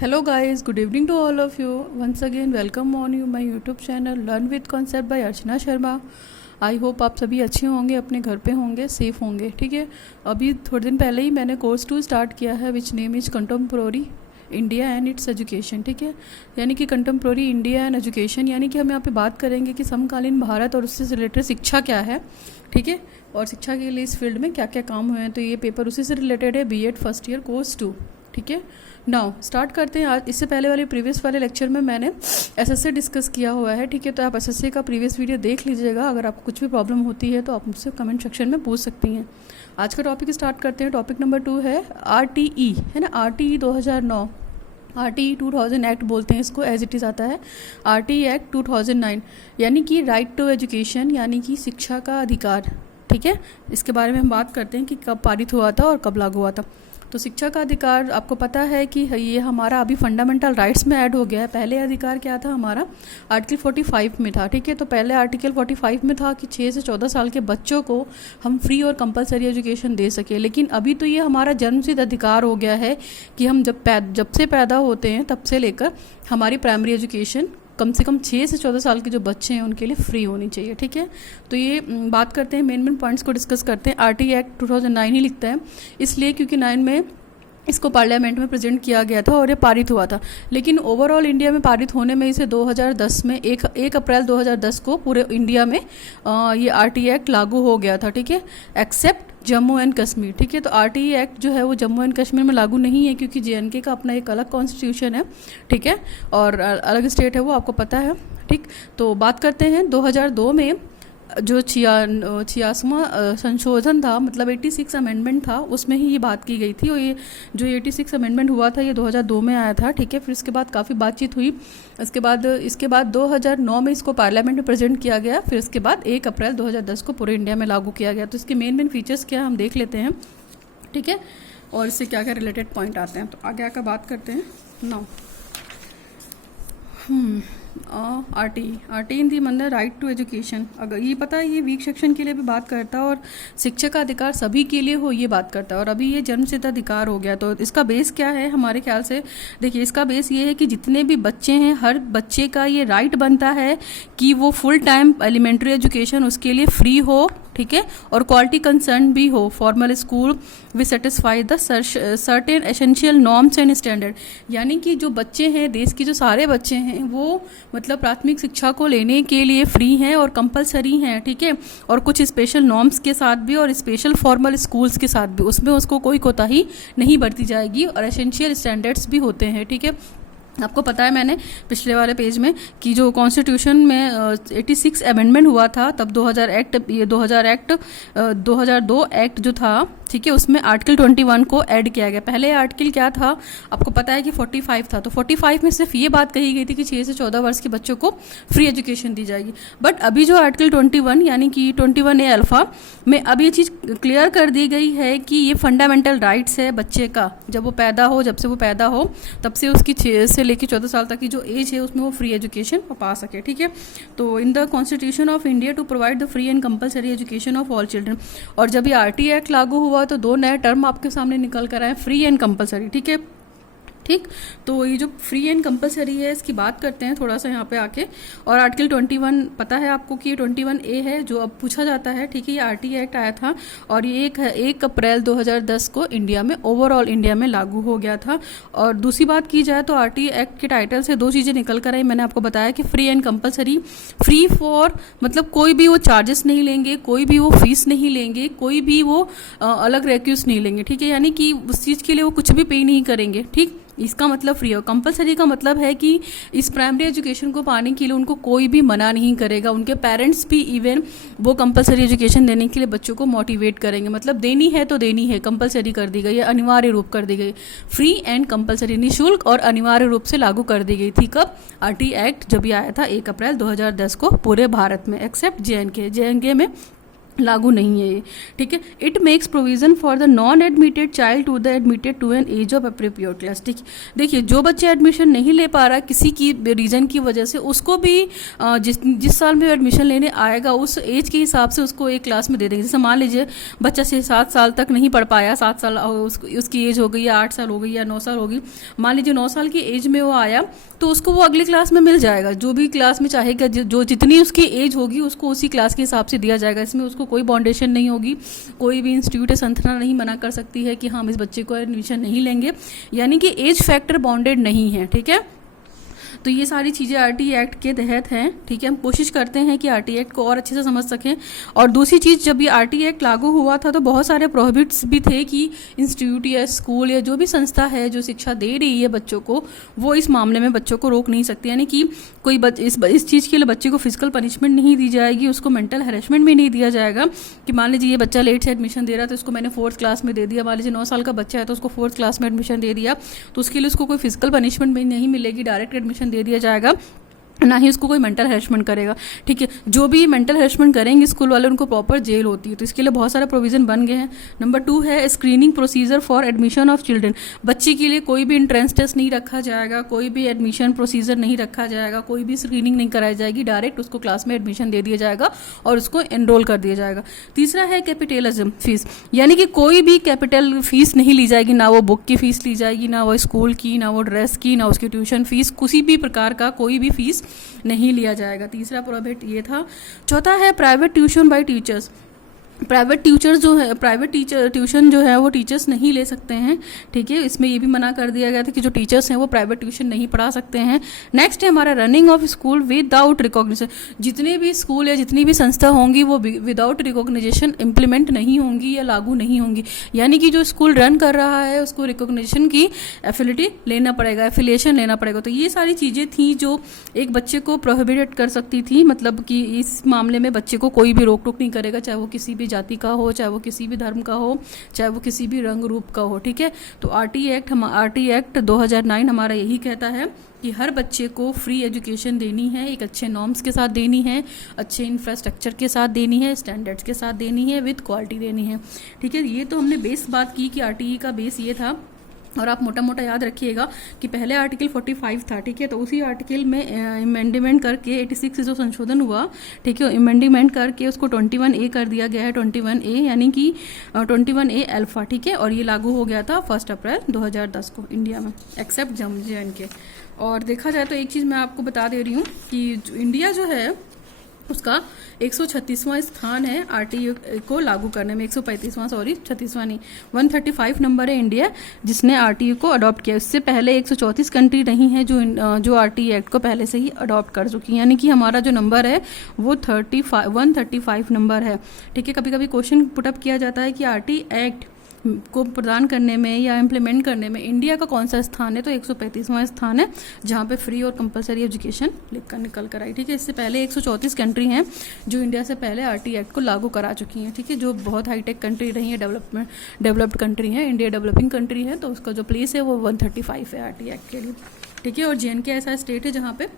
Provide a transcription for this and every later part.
Hello guys, good evening to all of you. Once again welcome on you my YouTube channel Learn with Concept by Archana Sharma. I hope आप सभी अच्छे होंगे, अपने घर पे होंगे, सेफ़ होंगे. ठीक है, अभी थोड़े दिन पहले ही मैंने कोर्स 2 स्टार्ट किया है which name is contemporary India and it's education. ठीक है, यानी कि कंटेम्प्रोरी इंडिया एंड एजुकेशन, यानी कि हम यहाँ पे बात करेंगे कि समकालीन भारत और उससे रिलेटेड शिक्षा क्या है. ठीक है, और शिक्षा के लिए इस फील्ड में क्या क्या काम हुए हैं. तो ये पेपर उसी से रिलेटेड है, बीएड फर्स्ट ईयर कोर्स 2. ठीक है, नाउ स्टार्ट करते हैं. आज इससे पहले वाले प्रीवियस वाले लेक्चर में मैंने एसएससी डिस्कस किया हुआ है. ठीक है, तो आप एसएससी का प्रीवियस वीडियो देख लीजिएगा. अगर आपको कुछ भी प्रॉब्लम होती है तो आप मुझसे कमेंट सेक्शन में पूछ सकती हैं. आज का टॉपिक स्टार्ट करते हैं. टॉपिक नंबर 2 है आरटीई, है ना. आरटीई 2009, आरटीई 2000 एक्ट बोलते हैं इसको, एज इट इज़ आता है आरटीई एक्ट 2009, यानी कि राइट टू एजुकेशन, यानी कि शिक्षा का अधिकार. ठीक है, इसके बारे में हम बात करते हैं कि कब पारित हुआ था और कब लागू हुआ था. तो शिक्षा का अधिकार आपको पता है कि ये हमारा अभी फंडामेंटल राइट्स में ऐड हो गया है. पहले अधिकार क्या था हमारा, आर्टिकल 45 में था. ठीक है, तो पहले आर्टिकल 45 में था कि 6 से 14 साल के बच्चों को हम फ्री और कंपलसरी एजुकेशन दे सके. लेकिन अभी तो ये हमारा जन्मसिद्ध अधिकार हो गया है कि हम जब से पैदा होते हैं तब से लेकर हमारी प्राइमरी एजुकेशन कम से कम 6 से 14 साल के जो बच्चे हैं उनके लिए फ्री होनी चाहिए. ठीक है, तो ये बात करते हैं, मेन पॉइंट्स को डिस्कस करते हैं. आरटीई एक्ट 2009 ही लिखता है, इसलिए क्योंकि 9 में इसको पार्लियामेंट में प्रेजेंट किया गया था और ये पारित हुआ था. लेकिन ओवरऑल इंडिया में पारित होने में इसे 2010 में 1 अप्रैल 2010 को पूरे इंडिया में ये आरटीई एक्ट लागू हो गया था. ठीक है, एक्सेप्ट जम्मू एंड कश्मीर. ठीक है, तो आरटीई एक्ट जो है वो जम्मू एंड कश्मीर में लागू नहीं है क्योंकि जेएनके का अपना एक अलग कॉन्स्टिट्यूशन है. ठीक है, और अलग स्टेट है, वो आपको पता है. ठीक, तो बात करते हैं 2002 में जो 86वां संशोधन था, मतलब 86 अमेंडमेंट था, उसमें ही ये बात की गई थी. और ये जो 86 अमेंडमेंट हुआ था ये 2002 में आया था. ठीक है, फिर इसके बाद काफ़ी बातचीत हुई. इसके बाद 2009 में इसको पार्लियामेंट में प्रेजेंट किया गया. फिर इसके बाद 1 अप्रैल 2010 को पूरे इंडिया में लागू किया गया. तो इसके मेन फीचर्स क्या हम देख लेते हैं. ठीक है, और इससे क्या क्या रिलेटेड पॉइंट आते हैं. तो आगे आकर बात करते हैं. नाउ आरटीई इन दी मतलब राइट टू एजुकेशन. अगर ये पता है ये वीक सेक्शन के लिए भी बात करता है और शिक्षा का अधिकार सभी के लिए हो ये बात करता है. और अभी ये जन्मसिद्ध अधिकार हो गया. तो इसका बेस क्या है हमारे ख्याल से, देखिए इसका बेस ये है कि जितने भी बच्चे हैं हर बच्चे का ये राइट बनता है कि वो फुल टाइम एलिमेंट्री एजुकेशन उसके लिए फ्री हो. ठीक है, और क्वालिटी कंसर्न भी हो. Formal school v satisfy the certain essential norms and standard, यानी कि जो बच्चे हैं देश के जो सारे बच्चे हैं वो मतलब प्राथमिक शिक्षा को लेने के लिए फ्री हैं और कंपलसरी हैं. ठीक है, और कुछ स्पेशल नॉर्म्स के साथ भी और स्पेशल फॉर्मल स्कूल्स के साथ भी, उसमें उसको कोई कोताही नहीं बरती जाएगी. और एसेंशियल स्टैंडर्ड्स भी होते हैं. ठीक है, आपको पता है मैंने पिछले वाले पेज में कि जो कॉन्स्टिट्यूशन में 86 अमेंडमेंट हुआ था तब 2000 एक्ट 2002 एक्ट जो था, ठीक है, उसमें आर्टिकल 21 को ऐड किया गया. पहले आर्टिकल क्या था आपको पता है कि 45 था. तो 45 में सिर्फ ये बात कही गई थी कि 6 से 14 वर्ष के बच्चों को फ्री एजुकेशन दी जाएगी. बट अभी जो आर्टिकल 21 यानी कि 21A अल्फा में अब ये चीज़ क्लियर कर दी गई है कि ये फंडामेंटल राइट्स है बच्चे का. जब से वो पैदा हो तब से उसकी 6 से लेकर 14 साल तक की जो एज है उसमें वो फ्री एजुकेशन पा सके. ठीक है, तो in the constitution of India to provide the free and compulsory education of all children. और जब ये आरटीई एक्ट लागू हुआ तो 2 नए टर्म आपके सामने निकल कर आए, फ्री एंड कंपलसरी. ठीक है, ठीक, तो ये जो फ्री एंड कंपलसरी है इसकी बात करते हैं थोड़ा सा यहाँ पे आके. और आर्टिकल 21 पता है आपको कि ये 21A है जो अब पूछा जाता है. ठीक है, ये आरटीई एक्ट आया था और ये 1 अप्रैल 2010 को इंडिया में ओवरऑल इंडिया में लागू हो गया था. और दूसरी बात की जाए तो आरटीई एक्ट के टाइटल से 2 चीज़ें निकल कर आई. मैंने आपको बताया कि free and compulsory. Free for मतलब कोई भी वो चार्जेस नहीं लेंगे, कोई भी वो फीस नहीं लेंगे, कोई भी वो अलग रेक्यूज नहीं लेंगे. ठीक है, यानी कि उस चीज़ के लिए वो कुछ भी पे नहीं करेंगे. ठीक, इसका मतलब फ्री हो. कंपलसरी का मतलब है कि इस प्राइमरी एजुकेशन को पाने के लिए उनको कोई भी मना नहीं करेगा. उनके पेरेंट्स भी इवन वो कंपलसरी एजुकेशन देने के लिए बच्चों को मोटिवेट करेंगे. मतलब देनी है तो देनी है, कंपलसरी कर दी गई है, अनिवार्य रूप कर दी गई. फ्री एंड कंपलसरी, निःशुल्क और अनिवार्य रूप से लागू कर दी गई थी. कब? आरटीई एक्ट जब ये आया था 1 अप्रैल 2010 को पूरे भारत में, एक्सेप्ट जेएनके में लागू नहीं है ये, ठीक है। It makes provision for the non admitted child to the admitted to an age of appropriate class, ठीक। देखिए जो बच्चे एडमिशन नहीं ले पा रहा किसी की रीजन की वजह से, उसको भी जिस साल में एडमिशन लेने आएगा उस एज के हिसाब से उसको एक क्लास में दे देंगे। जैसे मान लीजिए बच्चा 6-7 साल तक नहीं पढ़ पाया, 7 साल उसकी एज हो गई, या 8 साल हो गई, या 9 साल हो गई, मान लीजिए 9 साल की एज में वो आया, तो उसको वो अगली क्लास में मिल जाएगा, जो भी क्लास में चाहेगा, जो जितनी उसकी एज होगी उसको उसी क्लास के हिसाब से दिया जाएगा। इसमें उसको कोई बाउंडेशन नहीं होगी, कोई भी इंस्टीट्यूट या संस्था नहीं मना कर सकती है कि हम इस बच्चे को एडमिशन नहीं लेंगे, यानी कि एज फैक्टर बाउंडेड नहीं है, ठीक है। तो ये सारी चीज़ें आरटीई एक्ट के तहत हैं, ठीक है। हम कोशिश करते हैं कि आरटीई एक्ट को और अच्छे से समझ सकें। और दूसरी चीज़, जब ये आरटीई एक्ट लागू हुआ था तो बहुत सारे प्रोहिबिट्स भी थे कि इंस्टीट्यूट या स्कूल या जो भी संस्था है जो शिक्षा दे रही है बच्चों को, वो इस मामले में बच्चों को रोक नहीं सकती। यानी कि कोई इस चीज़ के लिए बच्चे को फिजिकल पनिशमेंट नहीं दी जाएगी, उसको मेंटल हैरेसमेंट भी नहीं दिया जाएगा कि मान लीजिए ये बच्चा लेट से एडमिशन दे रहा है तो उसको मैंने 4th क्लास में दे दिया, मान लीजिए 9 साल का बच्चा है तो उसको 4th क्लास में एडमिशन दे दिया, तो उसके लिए उसको कोई फिजिकल पनिशमेंट भी नहीं मिलेगी, डायरेक्ट एडमिशन दे दिया जाएगा, ना ही उसको कोई मेंटल हैरेसमेंट करेगा, ठीक है। जो भी मेंटल हैरेसमेंट करेंगे स्कूल वाले, उनको प्रॉपर जेल होती है, तो इसके लिए बहुत सारे प्रोविजन बन गए हैं। नंबर 2 है screening procedure for admission of children. बच्चे के लिए कोई भी एंट्रेंस टेस्ट नहीं रखा जाएगा, कोई भी एडमिशन प्रोसीजर नहीं रखा जाएगा, कोई भी स्क्रीनिंग नहीं कराई जाएगी, डायरेक्ट उसको क्लास में एडमिशन दे दिया जाएगा और उसको एनरोल कर दिया जाएगा। तीसरा है कैपिटलिज्म फीस, यानी कि कोई भी कैपिटल फीस नहीं ली जाएगी, ना वो बुक की फीस ली जाएगी, ना वो स्कूल की, ना वो ड्रेस की, ना उसकी ट्यूशन फीस, किसी भी प्रकार का कोई भी फीस नहीं लिया जाएगा। तीसरा प्रोहिबिट ये था। चौथा है private tuition bye teachers. Private tuition जो है वो टीचर्स नहीं ले सकते हैं, ठीक है। इसमें ये भी मना कर दिया गया था कि जो टीचर्स हैं वो प्राइवेट ट्यूशन नहीं पढ़ा सकते हैं। नेक्स्ट है हमारा running of school without recognition. जितने भी स्कूल या जितनी भी संस्था होंगी वो विदाउट रिकॉग्निशन इम्प्लीमेंट नहीं होंगी या लागू नहीं होंगी, यानी कि जो स्कूल रन कर रहा है उसको रिकॉग्निशन की एफिलिएशन लेना पड़ेगा। तो ये सारी चीज़ें थी जो एक बच्चे को प्रोहिबिट कर सकती थी, मतलब कि इस मामले में बच्चे को कोई भी रोक टोक नहीं करेगा, चाहे वो किसी भी जाति का हो, चाहे वो किसी भी धर्म का हो, चाहे वो किसी भी रंग रूप का हो, ठीक है। तो आरटीई एक्ट 2009 हमारा यही कहता है कि हर बच्चे को फ्री एजुकेशन देनी है, एक अच्छे नॉर्म्स के साथ देनी है, अच्छे इंफ्रास्ट्रक्चर के साथ देनी है, स्टैंडर्ड्स के साथ देनी है, विद क्वालिटी देनी है, ठीक है। ये तो हमने बेस बात की कि आरटीई का बेस ये था। और आप मोटा मोटा याद रखिएगा कि पहले आर्टिकल 45 था, ठीक है। तो उसी आर्टिकल में अमेंडमेंट करके 86 से जो संशोधन हुआ, ठीक है, अमेंडमेंट करके उसको 21A कर दिया गया है, 21A यानी कि 21A अल्फा, ठीक है। और ये लागू हो गया था 1 अप्रैल 2010 को इंडिया में, एक्सेप्ट जम्मू JNK। और देखा जाए तो एक चीज़ मैं आपको बता दे रही हूँ कि इंडिया जो है उसका 136वां स्थान है आरटीई को लागू करने में, 36वां नहीं, 135 नंबर है इंडिया जिसने आरटीई को अडॉप्ट किया। इससे पहले 134 कंट्री नहीं है जो आरटीई एक्ट को पहले से ही अडॉप्ट कर चुकी हैं, यानी कि हमारा जो नंबर है वो 135 नंबर है, ठीक है। कभी कभी क्वेश्चन पुटअप किया जाता है कि आरटीई एक्ट को प्रदान करने में या इम्प्लीमेंट करने में इंडिया का कौन सा स्थान है, तो 135वां स्थान है जहाँ पे फ्री और कंपलसरी एजुकेशन लिखकर निकल कर आई, ठीक है। इससे पहले 134 कंट्री हैं जो इंडिया से पहले आरटीई एक्ट को लागू करा चुकी हैं, ठीक है, जो बहुत हाईटेक कंट्री रही है, डेवलप्ड कंट्री है। इंडिया डेवलपिंग कंट्री है तो उसका जो प्लेस है वो 135 है आरटीई एक्ट के लिए, ठीक है। और JNK ऐसा स्टेट है जहाँ पे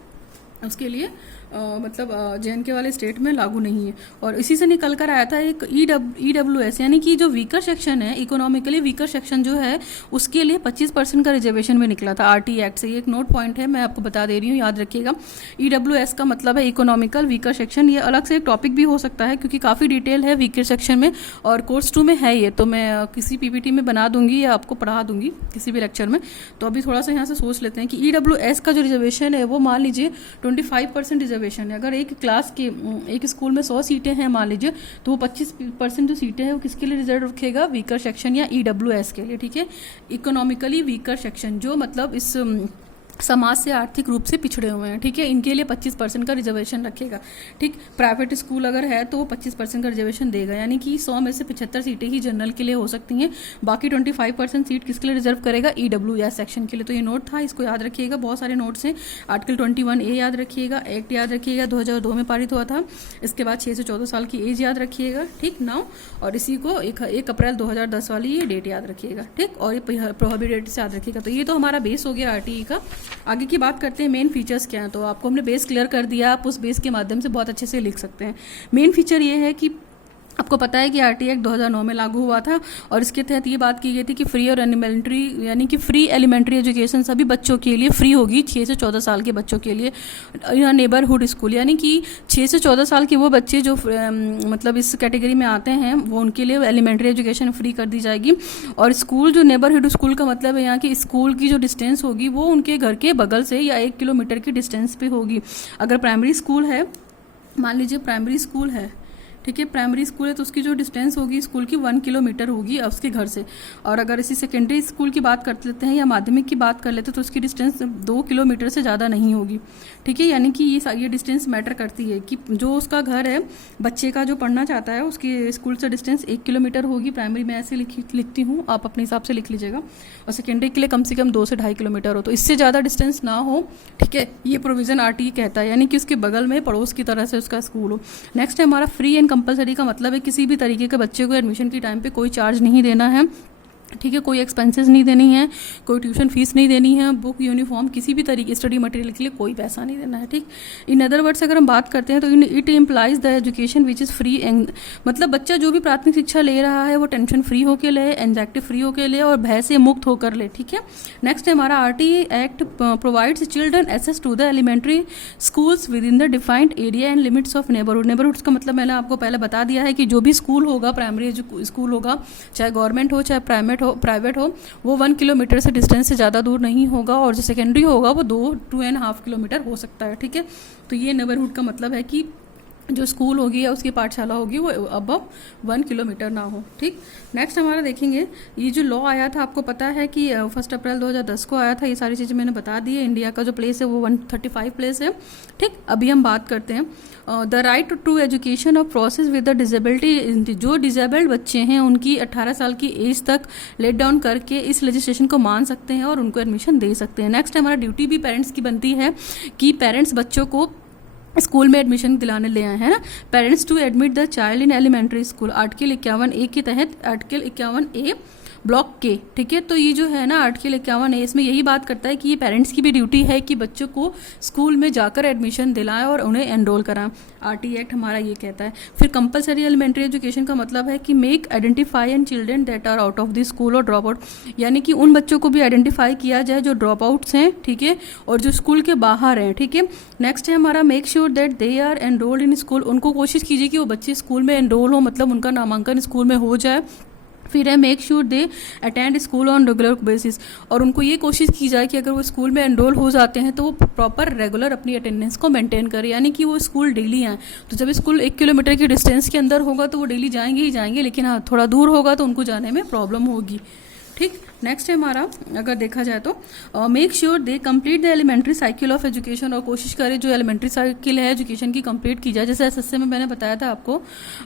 उसके लिए JNK वाले स्टेट में लागू नहीं है। और इसी से निकल कर आया था एक EWS, यानी कि जो वीकर सेक्शन है, इकोनॉमिकली वीकर सेक्शन जो है उसके लिए 25% का रिजर्वेशन भी निकला था आरटीई एक्ट से। ये एक नोट पॉइंट है, मैं आपको बता दे रही हूँ, याद रखिएगा। EWS का मतलब है इकोनॉमिकल वीकर सेक्शन। ये अलग से एक टॉपिक भी हो सकता है क्योंकि काफ़ी डिटेल है वीकर सेक्शन में, और कोर्स 2 में है ये, तो मैं किसी PPT में बना दूंगी या आपको पढ़ा दूंगी किसी भी लेक्चर में। तो अभी थोड़ा सा यहाँ से सोच लेते हैं कि EWS का जो रिजर्वेशन है वो मान लीजिए 25% रिजर्वेशन है। अगर एक क्लास के एक स्कूल में 100 सीटें हैं मान लीजिए, तो वो 25% जो सीटें हैं वो किसके लिए रिजर्व रखेगा, वीकर सेक्शन या EWS के लिए, ठीक है। इकोनॉमिकली वीकर सेक्शन जो मतलब इस समाज से आर्थिक रूप से पिछड़े हुए हैं, ठीक है, इनके लिए 25% का रिजर्वेशन रखेगा, ठीक। प्राइवेट स्कूल अगर है तो वो 25% का रिजर्वेशन देगा, यानी कि 100 में से 75 सीटें ही जनरल के लिए हो सकती हैं, बाकी 25% सीट किसके लिए रिजर्व करेगा, EWS सेक्शन के लिए। तो ये नोट था, इसको याद रखिएगा। बहुत सारे नोट्स हैं। आर्टिकल 21A याद रखिएगा, एक्ट याद रखिएगा, 2002 में पारित हुआ था। इसके बाद 6 से 14 साल की एज याद रखिएगा, ठीक नाउ। और इसी को 1 अप्रैल 2010 वाली ये डेट याद रखिएगा, ठीक। और ये प्रोहिबिट डेट से याद रखिएगा। तो ये तो हमारा बेस हो गया आरटीई का। आगे की बात करते हैं मेन फीचर्स क्या हैं। तो आपको हमने बेस क्लियर कर दिया, आप उस बेस के माध्यम से बहुत अच्छे से लिख सकते हैं। मेन फीचर ये है कि आपको पता है कि आरटी एक्ट 2009 में लागू हुआ था और इसके तहत ये बात की गई थी कि फ्री और एलिमेंट्री यानी कि फ्री एलिमेंट्री एजुकेशन सभी बच्चों के लिए फ्री होगी 6 से 14 साल के बच्चों के लिए या नेबरहुड स्कूल, यानी कि 6 से 14 साल के वो बच्चे जो मतलब इस कैटेगरी में आते हैं वो उनके लिए एलिमेंट्री एजुकेशन फ्री कर दी जाएगी। और स्कूल जो नेबरहुड स्कूल का मतलब है यहाँ की स्कूल की जो डिस्टेंस होगी वो उनके घर के बगल से या 1 किलोमीटर की डिस्टेंस पे होगी। अगर प्राइमरी स्कूल है, मान लीजिए प्राइमरी स्कूल है, ठीक है, प्राइमरी स्कूल है तो उसकी जो डिस्टेंस होगी स्कूल की 1 किलोमीटर होगी उसके घर से। और अगर इसी सेकेंडरी स्कूल की बात कर लेते हैं या माध्यमिक की बात कर लेते हैं तो उसकी डिस्टेंस 2 किलोमीटर से ज़्यादा नहीं होगी, ठीक है। यानी कि ये डिस्टेंस मैटर करती है कि जो उसका घर है बच्चे का जो पढ़ना चाहता है उसकी स्कूल से डिस्टेंस 1 किलोमीटर होगी। प्राइमरी में ऐसे लिखती हूँ, आप अपने हिसाब से लिख लीजिएगा। और सेकेंडरी के लिए कम से कम 2 से 2.5 किलोमीटर हो, तो इससे ज़्यादा डिस्टेंस ना हो, ठीक है। ये प्रोविज़न आरटी कहता है, यानी कि उसके बगल में पड़ोस की तरह से उसका स्कूल हो। नेक्स्ट है हमारा फ्री एंड कंपलसरी का मतलब है किसी भी तरीके के बच्चे को एडमिशन के टाइम पे कोई चार्ज नहीं देना है, ठीक है, कोई एक्सपेंसेस नहीं देनी है, कोई ट्यूशन फीस नहीं देनी है, बुक यूनिफॉर्म किसी भी तरीके स्टडी मटेरियल के लिए कोई पैसा नहीं देना है, ठीक। इन अदर वर्ड्स अगर हम बात करते हैं तो it implies the education which is free and मतलब बच्चा जो भी प्राथमिक शिक्षा ले रहा है वो टेंशन फ्री होकर ले, एंजाइटी फ्री होकर ले और भय से मुक्त होकर ले, ठीक है। नेक्स्ट है हमारा RT act provides children access to the elementary schools within the defined area and limits of neighbourhood. Neighbourhoods का मतलब मैंने आपको पहले बता दिया है कि जो भी स्कूल होगा, प्राइमरी स्कूल होगा, चाहे गवर्नमेंट हो चाहे प्राइवेट हो, वो 1 किलोमीटर से डिस्टेंस से ज़्यादा दूर नहीं होगा। और जो सेकेंडरी होगा वो 2.5 किलोमीटर हो सकता है, ठीक है। तो ये नेबरहुड का मतलब है कि जो स्कूल होगी या उसकी पाठशाला होगी वो अबव 1 किलोमीटर ना हो, ठीक। नेक्स्ट हमारा देखेंगे ये जो लॉ आया था, आपको पता है कि 1 अप्रैल 2010 को आया था। ये सारी चीज़ें मैंने बता दी है। इंडिया का जो प्लेस है वो 135 प्लेस है, ठीक। अभी हम बात करते हैं the right to education of process with the disability. जो डिजेबल्ड बच्चे हैं उनकी 18 साल की एज तक लेट डाउन करके इस लेजिस्लेशन को मान सकते हैं और उनको एडमिशन दे सकते हैं। नेक्स्ट हमारा ड्यूटी भी पेरेंट्स की बनती है कि पेरेंट्स बच्चों को स्कूल में एडमिशन दिलाने ले आए हैं ना। Parents to admit the child in elementary school, article 51A के तहत, आर्टिकल 51A ब्लॉक के, ठीक है। तो ये जो है ना आर्टिकल 51A इसमें यही बात करता है कि ये पेरेंट्स की भी ड्यूटी है कि बच्चों को स्कूल में जाकर एडमिशन दिलाएं और उन्हें एनरोल कराएं। आरटी एक्ट हमारा ये कहता है। फिर कंपलसरी एलिमेंट्री एजुकेशन का मतलब है कि make identify and children that are out of the school और ड्रॉप आउट, यानी कि उन बच्चों को भी आइडेंटिफाई किया जाए जो ड्रॉप आउट्स हैं, ठीक है, और जो स्कूल के बाहर हैं, ठीक है। नेक्स्ट है हमारा make sure that they are enrolled in school. उनको कोशिश कीजिए कि वो बच्चे स्कूल में एनरोल हो, मतलब उनका नामांकन स्कूल में हो जाए। फिर है make sure they attend school on regular basis, और उनको ये कोशिश की जाए कि अगर वो स्कूल में एनरोल हो जाते हैं तो वो प्रॉपर रेगुलर अपनी अटेंडेंस को मेंटेन करें, यानी कि वो स्कूल डेली आए। तो जब स्कूल 1 किलोमीटर की डिस्टेंस के अंदर होगा तो वो डेली जाएंगे ही जाएंगे, लेकिन हाँ थोड़ा दूर होगा तो उनको जाने में प्रॉब्लम होगी, ठीक। नेक्स्ट है हमारा अगर देखा जाए तो make sure they complete the elementary cycle of education, और कोशिश करें जो एलिमेंट्री साइकिल है एजुकेशन की कंप्लीट की जाए। जैसे एसएससी में मैंने बताया था आपको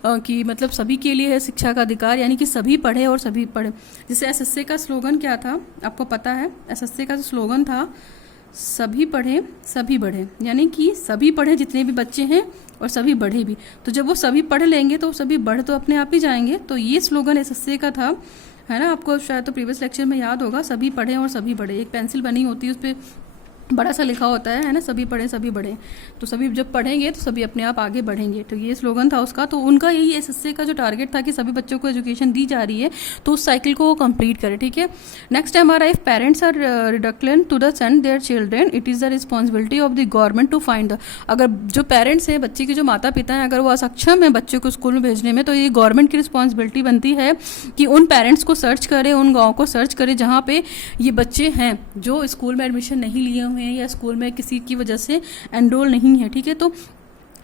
कि मतलब सभी के लिए है शिक्षा का अधिकार, यानी कि सभी पढ़े और सभी पढ़े। जैसे एसएससी का स्लोगन क्या था आपको पता है? एसएससी का जो स्लोगन था सभी पढ़े सभी बढ़े, यानी कि सभी पढ़े जितने भी बच्चे हैं और सभी बढ़े भी। तो जब वो सभी पढ़ लेंगे तो सभी बढ़ तो अपने आप ही जाएंगे। तो ये स्लोगन एसएससी का था, है ना। आपको शायद तो प्रीवियस लेक्चर में याद होगा, सभी पढ़ें और सभी बढ़े। एक पेंसिल बनी होती है उस पर बड़ा सा लिखा होता है ना, सभी पढ़ें सभी बढ़ें। तो सभी जब पढ़ेंगे तो सभी अपने आप आगे बढ़ेंगे। तो ये स्लोगन था उसका। तो उनका यही एसएससी का जो टारगेट था कि सभी बच्चों को एजुकेशन दी जा रही है तो उस साइकिल को वो कंप्लीट करें, ठीक है। नेक्स्ट है हमारा if parents are reluctant to the send their children it is the responsibility of the government to find the. अगर जो पेरेंट्स हैं, बच्चे के जो माता पिता हैं, अगर वो असक्षम है बच्चे को स्कूल में भेजने में, तो ये गवर्नमेंट की रिस्पॉन्सिबिलिटी बनती है कि उन पेरेंट्स को सर्च करे, उन गाँव को सर्च करे जहाँ पे ये बच्चे हैं जो स्कूल में एडमिशन नहीं लिए हुए हैं या स्कूल में किसी की वजह से एनरोल नहीं है, ठीक है। तो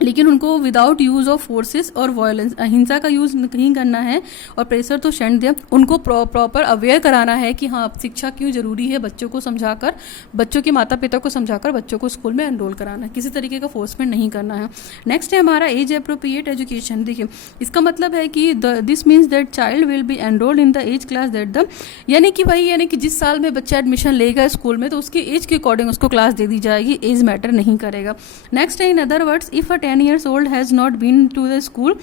लेकिन उनको विदाउट यूज़ ऑफ फोर्सेस और वायलेंस, अहिंसा का यूज़ नहीं करना है और प्रेशर तो शेंड दिया, उनको प्रॉपर अवेयर कराना है कि हाँ शिक्षा क्यों ज़रूरी है, बच्चों को समझाकर, बच्चों के माता पिता को समझाकर बच्चों को स्कूल में एनरोल कराना है, किसी तरीके का फोर्समेंट नहीं करना है। नेक्स्ट है हमारा एज अप्रोप्रिएट एजुकेशन। देखिए इसका मतलब है कि this means that child will be enrolled in the age class that the, यानी कि भाई यानी कि जिस साल में बच्चा एडमिशन लेगा स्कूल में तो उसकी एज के अकॉर्डिंग उसको क्लास दे दी जाएगी, एज मैटर नहीं करेगा। नेक्स्ट है in other words if 10 years old has not been to the school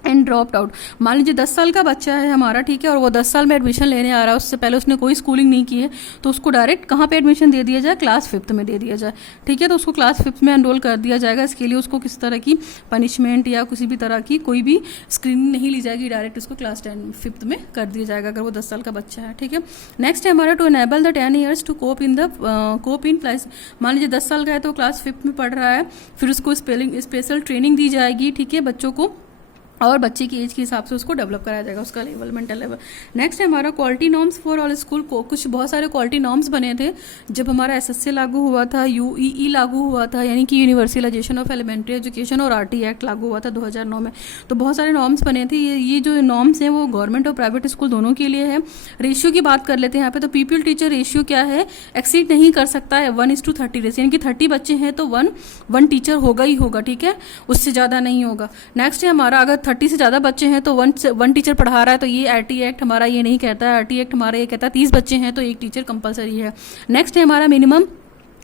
and dropped out. मान लीजिए 10 साल का बच्चा है हमारा, ठीक है, और वो 10 साल में एडमिशन लेने आ रहा है, उससे पहले उसने कोई स्कूलिंग नहीं की है, तो उसको डायरेक्ट कहाँ पे एडमिशन दे दिया जाए, क्लास 5th में दे दिया जाए, ठीक है। तो उसको क्लास 5th में एनरोल कर दिया जाएगा। इसके लिए उसको किसी तरह की पनिशमेंट या किसी भी तरह की कोई भी स्क्रीनिंग नहीं ली जाएगी, डायरेक्ट उसको क्लास 5th में कर दिया जाएगा अगर वो 10 साल का बच्चा है, ठीक है। नेक्स्ट है हमारा to enable the 10 years to cope in place. मान लीजिए 10 साल का है तो क्लास 5th में पढ़ रहा है, फिर उसको स्पेशल ट्रेनिंग दी जाएगी, ठीक है, बच्चों को, और बच्चे की एज के हिसाब से उसको डेवलप कराया जाएगा, उसका लेवल, मेंटल लेवल। नेक्स्ट है हमारा quality norms for all school को। कुछ बहुत सारे क्वालिटी नॉर्म्स बने थे जब हमारा एसएससी लागू हुआ था, यूईई लागू हुआ था, यानी कि यूनिवर्सलाइजेशन ऑफ एलिमेंट्री एजुकेशन, और आरटी एक्ट लागू हुआ था 2009 में। तो बहुत सारे नॉर्म्स बने थे। ये जो नॉर्म्स हैं वो गवर्नमेंट और प्राइवेट स्कूल दोनों के लिए है। रेशियो की बात कर लेते हैं यहाँ पे। तो पीपल टीचर रेशियो क्या है, एक्सीड नहीं कर सकता है 1:30 रेशियो, यानी कि 30 बच्चे हैं तो वन टीचर होगा ही होगा, ठीक है, उससे ज़्यादा नहीं होगा। नेक्स्ट है हमारा अगर 30 से ज़्यादा बच्चे हैं तो वन टीचर पढ़ा रहा है, तो ये आरटी एक्ट हमारा ये नहीं कहता है। आरटी एक्ट हमारा ये कहता है 30 बच्चे हैं तो एक टीचर कंपलसरी है। नेक्स्ट है हमारा minimum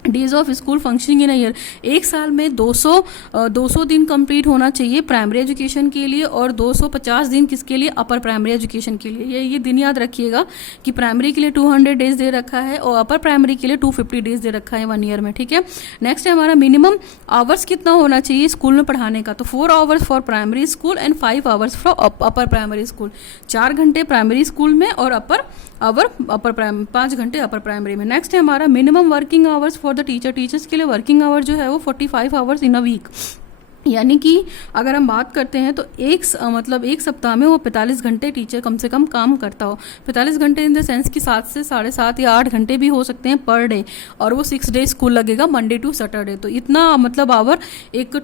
days of school functioning in a year. एक साल में 200 दिन कंप्लीट होना चाहिए प्राइमरी एजुकेशन के लिए, और 250 दिन किसके लिए, अपर प्राइमरी एजुकेशन के लिए। ये दिन याद रखिएगा कि प्राइमरी के लिए 200 डेज दे रखा है और अपर प्राइमरी के लिए 250 डेज दे रखा है 1 ईयर में, ठीक है। नेक्स्ट है हमारा मिनिमम आवर्स कितना होना चाहिए स्कूल में पढ़ाने का। तो 4 hours for primary school and 5 hours for upper primary school. 4 घंटे प्राइमरी स्कूल में और अपर 5 घंटे अपर प्राइमरी में। नेक्स्ट है हमारा minimum working hours for the teacher. Teachers के लिए वर्किंग आवर जो है वो 45 आवर्स इन अ वीक, यानी कि अगर हम बात करते हैं तो एक सप्ताह में वो 45 घंटे टीचर कम से कम काम करता हो। 45 घंटे इन द सेंस कि 7 से 7.5 या 8 घंटे भी हो सकते हैं पर डे, और वो 6 डे स्कूल लगेगा, मंडे टू सैटरडे। तो इतना आवर एक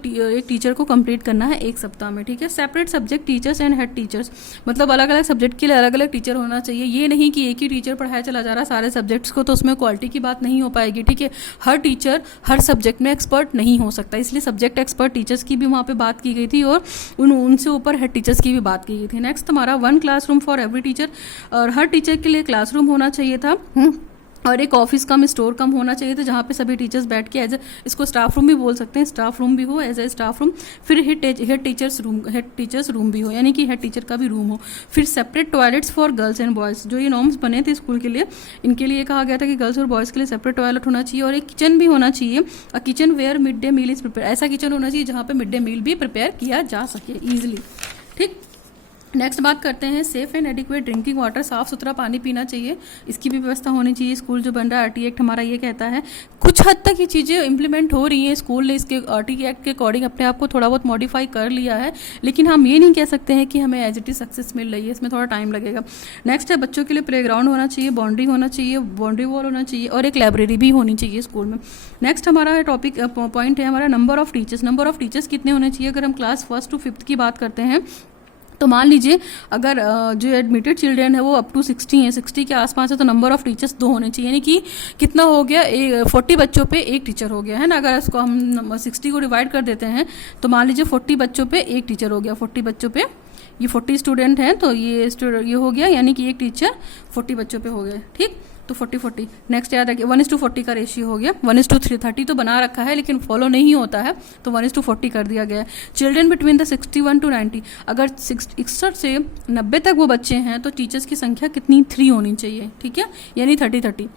टीचर को कंप्लीट करना है एक सप्ताह में, ठीक है। Separate subject teachers and head teachers, मतलब अलग अलग सब्जेक्ट के लिए अलग अलग टीचर होना चाहिए। ये नहीं कि एक ही टीचर पढ़ाया चला जा रहा है सारे सब्जेक्ट्स को, तो उसमें क्वालिटी की बात नहीं हो पाएगी, ठीक है। हर टीचर हर सब्जेक्ट में एक्सपर्ट नहीं हो सकता, इसलिए सब्जेक्ट एक्सपर्ट टीचर्स की भी वहाँ पे बात की गई थी, और उनसे ऊपर हेड टीचर्स की भी बात की गई थी। नेक्स्ट हमारा 1 क्लासरूम फॉर एवरी टीचर, और हर टीचर के लिए क्लासरूम होना चाहिए था, और एक ऑफिस कम स्टोर कम होना चाहिए था जहाँ पे सभी टीचर्स बैठ के इसको स्टाफ रूम भी बोल सकते हैं, स्टाफ रूम भी हो एज ए स्टाफ रूम। फिर हेड टीचर्स रूम भी हो, यानी कि हेड टीचर का भी रूम हो। फिर separate toilets for girls and boys. जो ये नॉर्म्स बने थे स्कूल के लिए, इनके लिए कहा गया था कि गर्ल्स और बॉयज़ के लिए सेपरेट टॉयलेट होना चाहिए, और एक किचन भी होना चाहिए, a kitchen where mid day meal is prepare. ऐसा किचन होना चाहिए जहाँ पे मिड डे मील भी प्रिपेयर किया जा सके ईजिली, ठीक। नेक्स्ट बात करते हैं safe and adequate drinking water. साफ सुथरा पानी पीना चाहिए, इसकी भी व्यवस्था होनी चाहिए। स्कूल जो बन रहा है आरटी एक्ट हमारा ये कहता है। कुछ हद तक ये चीज़ें इंप्लीमेंट हो रही हैं, स्कूल ने इसके आरटी एक्ट के अकॉर्डिंग अपने आप को थोड़ा बहुत मॉडिफाई कर लिया है, लेकिन हम ये नहीं कह सकते हैं कि हमें एज इट इज सक्सेस मिल रही है, इसमें थोड़ा टाइम लगेगा। नेक्स्ट है बच्चों के लिए प्लेग्राउंड होना चाहिए, बाउंड्री होना चाहिए, बाउंड्री वॉल होना चाहिए, और एक लाइब्रेरी भी होनी चाहिए स्कूल में। नेक्स्ट हमारा टॉपिक पॉइंट है हमारा number of teachers. Number of teachers कितने होने चाहिए। अगर हम क्लास 1 to 5th की बात करते हैं तो मान लीजिए अगर जो एडमिटेड चिल्ड्रेन है वो अप टू 60 है, 60 के आसपास है, तो नंबर ऑफ टीचर्स 2 होने चाहिए, यानी कि कितना हो गया, 40 बच्चों पे एक टीचर हो गया है ना। अगर इसको हम 60 को डिवाइड कर देते हैं तो मान लीजिए 40 बच्चों पे एक टीचर हो गया। 40 बच्चों पे ये 40 स्टूडेंट हैं तो ये हो गया, यानी कि एक टीचर 40 बच्चों पे हो गए, ठीक। तो 40-40। नेक्स्ट याद रखिए 1:40 का रेशियो हो गया। 1:30 तो बना रखा है लेकिन फॉलो नहीं होता है, तो 1:40 कर दिया गया है। चिल्ड्रेन बिटवीन द 61 to 90, अगर 61 से 90 तक वो बच्चे हैं तो टीचर्स की संख्या कितनी 3 होनी चाहिए, ठीक है, यानी 30-30।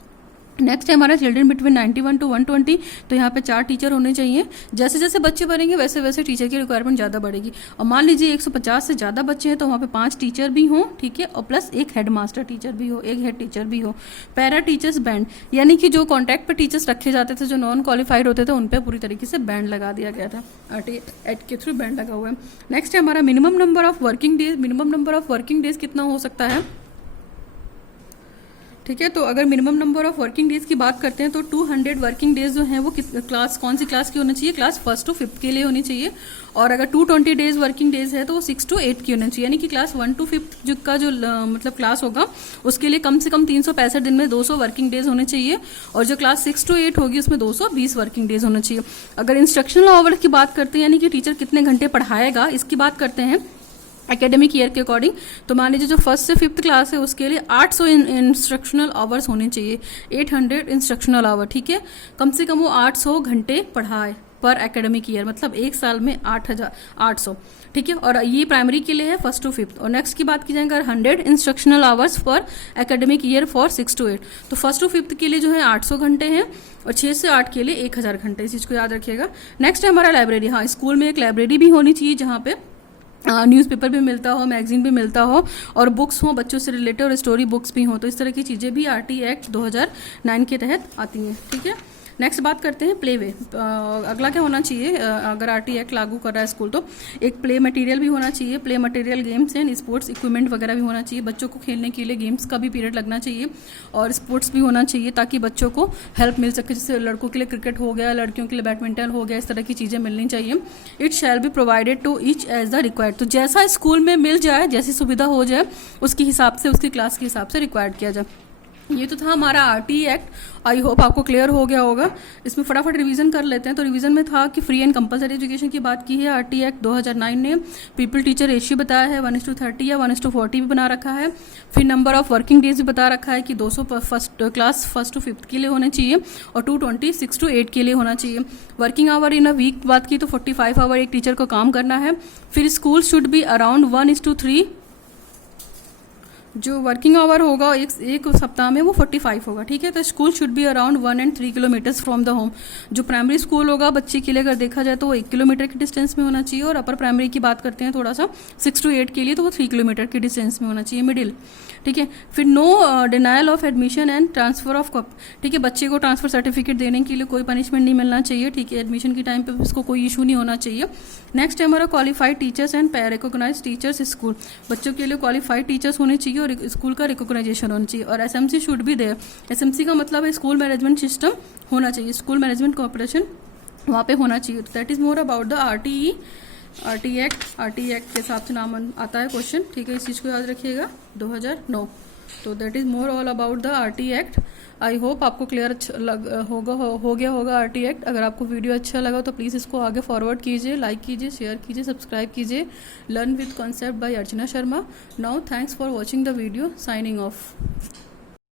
नेक्स्ट है हमारा चिल्ड्रेन बिटवीन 91 to 120, तो यहाँ पे 4 टीचर होने चाहिए। जैसे जैसे बच्चे बढ़ेंगे वैसे वैसे टीचर की रिक्वायरमेंट ज़्यादा बढ़ेगी। और मान लीजिए 150 से ज़्यादा बच्चे हैं तो वहाँ पे 5 टीचर भी हों, ठीक है, और प्लस एक हेड मास्टर टीचर भी हो, एक हेड टीचर भी हो। पैरा टीचर्स बैंड, यानी कि जो कॉन्ट्रैक्ट पे टीचर्स रखे जाते थे, जो नॉन क्वालिफाइड होते थे, उन पर पूरी तरीके से बैंड लगा दिया गया था। आरटी एक्ट के थ्रू बैंड लगा हुआ है। नेक्स्ट है हमारा minimum number of working days. Minimum number of working days कितना हो सकता है, ठीक है। तो अगर minimum number of working days की बात करते हैं तो 200 वर्किंग डेज जो हैं वो कौन सी क्लास की होनी चाहिए, क्लास 1 to 5th के लिए होनी चाहिए। और अगर 220 डेज वर्किंग डेज है तो वो 6 to 8 की होनी चाहिए, यानी कि क्लास 1 to 5th का जो मतलब क्लास होगा उसके लिए कम से कम 365 दिन में 200 वर्किंग डेज होने चाहिए, और जो क्लास 6 to 8 होगी उसमें 220 वर्किंग डेज होना चाहिए। अगर इंस्ट्रक्शनल आवर की बात करते हैं, यानी कि टीचर कितने घंटे पढ़ाएगा, इसकी बात करते हैं एकेडमिक ईयर के अकॉर्डिंग, तो मान लीजिए जो 1st से 5th क्लास है उसके लिए 800 इंस्ट्रक्शनल आवर्स होने चाहिए, 800 इंस्ट्रक्शनल आवर, ठीक है। कम से कम वो 800 घंटे पढ़ाए पर एकेडमिक ईयर, मतलब एक साल में 8,800, ठीक है। और ये प्राइमरी के लिए है 1st to 5th। और नेक्स्ट की बात की जाए अगर 100 instructional hours per academic year for 6 to 8, तो 1st to 5th के लिए जो है 800 घंटे हैं और 6 से 8 के लिए 1000 घंटे, इस चीज़ को याद रखिएगा। नेक्स्ट है हमारा लाइब्रेरी। हाँ, स्कूल में एक लाइब्रेरी भी होनी चाहिए जहाँ पे न्यूज़पेपर भी मिलता हो, मैगजीन भी मिलता हो और बुक्स हो बच्चों से रिलेटेड और स्टोरी बुक्स भी हो, तो इस तरह की चीज़ें भी RT एक्ट 2009 के तहत आती हैं, ठीक है। नेक्स्ट बात करते हैं प्ले वे। अगला क्या होना चाहिए अगर RT एक्ट लागू कर रहा है स्कूल, तो एक प्ले मटेरियल भी होना चाहिए। Play material games and sports equipment वगैरह भी होना चाहिए। बच्चों को खेलने के लिए गेम्स का भी पीरियड लगना चाहिए और स्पोर्ट्स भी होना चाहिए ताकि बच्चों को हेल्प मिल सके। जैसे लड़कों के लिए क्रिकेट हो गया, लड़कियों के लिए बैडमिंटन हो गया, इस तरह की चीज़ें मिलनी चाहिए। It shall be provided to each as the required, तो जैसा स्कूल में मिल जाए, जैसी सुविधा हो जाए उसके हिसाब से, उसकी क्लास के हिसाब से रिक्वायर्ड किया जाए। ये तो था हमारा RT एक्ट। आई होप आपको क्लियर हो गया होगा। इसमें फटाफट रिवीजन कर लेते हैं। तो रिवीजन में था कि फ्री एंड कंपलसरी एजुकेशन की बात की है। RT एक्ट 2009 ने पीपल टीचर रेशियो बताया है 1:30 या 1:40 भी बना रखा है। फिर नंबर ऑफ वर्किंग डेज भी बता रखा है कि 200 क्लास 1st to 5th के लिए होने चाहिए और 220 6 to 8 के लिए होना चाहिए। Working hour in a week बात की तो 45 आवर एक टीचर को काम करना है। फिर स्कूल शुड बी अराउंड 1:3, जो वर्किंग आवर होगा एक सप्ताह में वो 45 होगा, ठीक है। तो school should be around 1 and 3 kilometres from the home. जो प्राइमरी स्कूल होगा बच्चे के लिए अगर देखा जाए तो वो 1 किलोमीटर के डिस्टेंस में होना चाहिए और अपर प्राइमरी की बात करते हैं थोड़ा सा 6 to 8 के लिए, तो वो 3 किलोमीटर के डिस्टेंस में होना चाहिए मिडिल, ठीक है। फिर no denial of admission and transfer of cup, ठीक है। बच्चे को ट्रांसफर सर्टिफिकेट देने के लिए कोई पनिशमेंट नहीं मिलना चाहिए, ठीक है। एडमिशन के टाइम पे उसको कोई इशू नहीं होना चाहिए। नेक्स्ट है हमारा qualified teachers and recognised teachers school. बच्चों के लिए क्वालिफाइड टीचर्स होने चाहिए और स्कूल का रिकॉग्नाइजेशन होना चाहिए। और SMC should be there. SMC का मतलब है स्कूल मैनेजमेंट सिस्टम होना चाहिए, स्कूल मैनेजमेंट कॉर्पोरेशन वहाँ पे होना चाहिए। तो that is more about the RT act. RT act के हिसाब से नाम आता है क्वेश्चन, ठीक है। इस चीज़ को याद रखिएगा 2009। तो that is more all about the RT act. I hope आपको क्लियर हो गया होगा RT एक्ट। अगर आपको वीडियो अच्छा लगा तो प्लीज़ इसको आगे फॉरवर्ड कीजिए, लाइक कीजिए, शेयर कीजिए, सब्सक्राइब कीजिए। Learn with concept bye Archana Sharma. Now thanks for watching the video. Signing off.